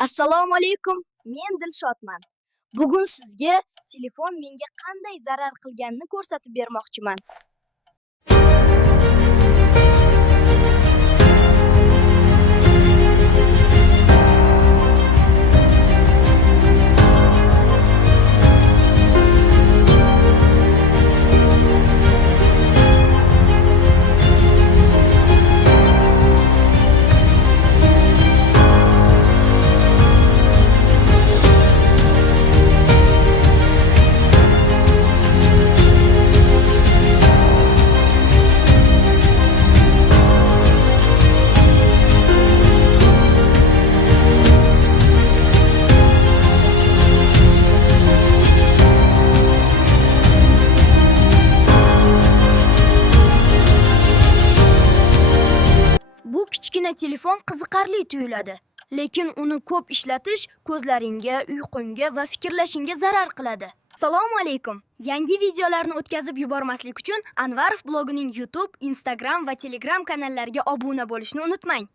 Assalomu alaykum. Men Dilshodman. Bugun sizga telefon menga qanday zarar qilganini ko'rsatib bermoqchiman. Bu kichkina telefon qiziqarli tuyuladi, lekin uni ko'p ishlatish ko'zlaringga, uyqungga va fikrlashingga zarar qiladi. Assalomu alaykum. Yangi videolarni o'tkazib yubormaslik uchun Anvarov blogining YouTube, Instagram va Telegram kanallariga obuna bo'lishni unutmang.